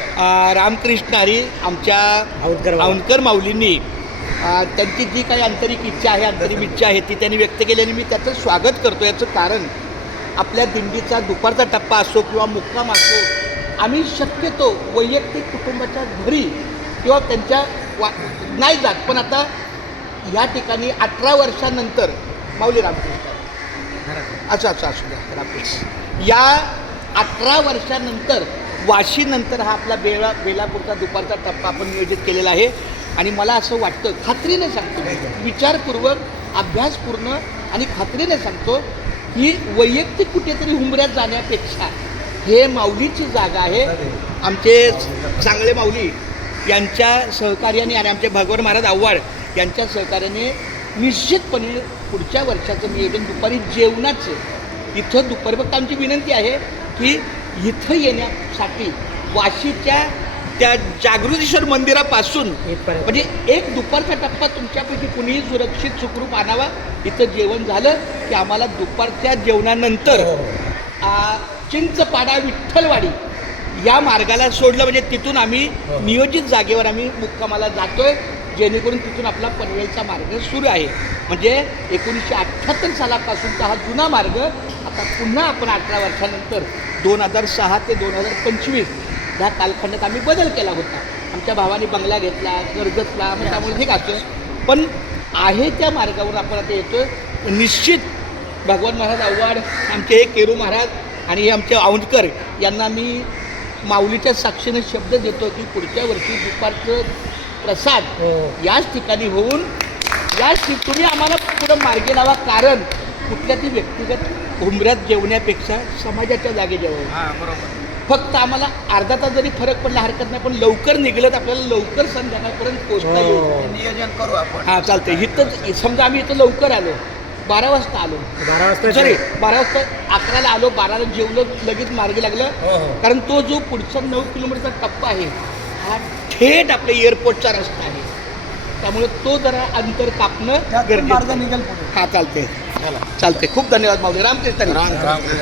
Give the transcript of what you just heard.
रामकृष्ण हरी आमच्या औंधकर माऊलींनी त्यांची जी काही आंतरिक इच्छा आहे, अंतरिम इच्छा आहे ती त्यांनी व्यक्त केली आणि मी त्याचं स्वागत करतो. याचं कारण आपल्या दिंडीचा दुपारचा टप्पा असो किंवा मुक्काम असो, आम्ही शक्यतो वैयक्तिक कुटुंबाच्या घरी किंवा त्यांच्या नाही जात. पण आता या ठिकाणी 18 वर्षानंतर माऊली रामकृष्ण असं असू द्या रामकृष्ण या 18 वर्षानंतर वाशीनंतर हा आपला बेलापूरचा दुपारचा टप्पा आपण नियोजित केलेला आहे. आणि मला असं वाटतं, खात्रीने सांगतो, विचारपूर्वक अभ्यासपूर्ण आणि खात्रीने सांगतो की वैयक्तिक कुठेतरी हुंबऱ्यात जाण्यापेक्षा हे माऊलीची जागा आहे. आमचे चांगले माऊली यांच्या सहकार्याने आणि आमचे भगवान महाराज आव्हाड यांच्या सहकार्याने निश्चितपणे पुढच्या वर्षाचं नियोजन दुपारी जेवणाचं इथं दुपारी फक्त आमची विनंती आहे की इथं येण्यासाठी वाशीच्या त्या जागृतीश्वर मंदिरापासून म्हणजे एक दुपारचा टप्पा तुमच्यापैकी कुणीही सुरक्षित सुखरूप आणावा. इथं जेवण झालं की आम्हाला दुपारच्या जेवणानंतर चिंचपाडा विठ्ठलवाडी या मार्गाला सोडलं म्हणजे तिथून आम्ही नियोजित जागेवर आम्ही मुक्कामाला जातोय, जेणेकरून तिथून आपला पनवेलचा मार्ग सुरू आहे. म्हणजे 1978 सालापासूनचा हा जुना मार्ग आता पुन्हा आपण 18 वर्षानंतर 2006 ते 2025 ह्या कालखंडात आम्ही बदल केला होता. आमच्या भावाने बंगला घेतला, कर्जतला, मग त्यामुळे हे असं पण आहे त्या मार्गावर आपण आता येतो. निश्चित भगवान महाराज आव्हाड, आमचे केरू महाराज आणि हे आमचे औंधकर यांना मी माऊलीच्या साक्षीने शब्द देतो की पुढच्या वर्षी दुपारचं प्रसाद याच ठिकाणी होऊन तुम्ही आम्हाला पुढं मार्गे लावा. कारण कुठल्या ती व्यक्तिगत हुंबऱ्यात जेवण्यापेक्षा समाजाच्या जागे जेवावं. बरोबर. फक्त आम्हाला अर्धा तास जरी फरक पडला हरकत नाही, पण लवकर निघलं तर आपल्याला लवकर संध्याकाळपर्यंत पोहोचता येईल. नियोजन करू आपण. हां चालतंय. इथं समजा आम्ही इथं लवकर आलो, 12 वाजता आलो, 12 वाजता 11ला आलो, 12ला जेवलो, लगेच मार्गी लागलं. कारण तो जो पुढचा 9 किलोमीटरचा टप्पा आहे हा थेट आपल्या एअरपोर्टचा रस्ता आहे, त्यामुळे तो जरा अंतर कापणं गरजेचं. निघेल. हा चालते. खूप धन्यवाद माऊली. रामकृष्ण.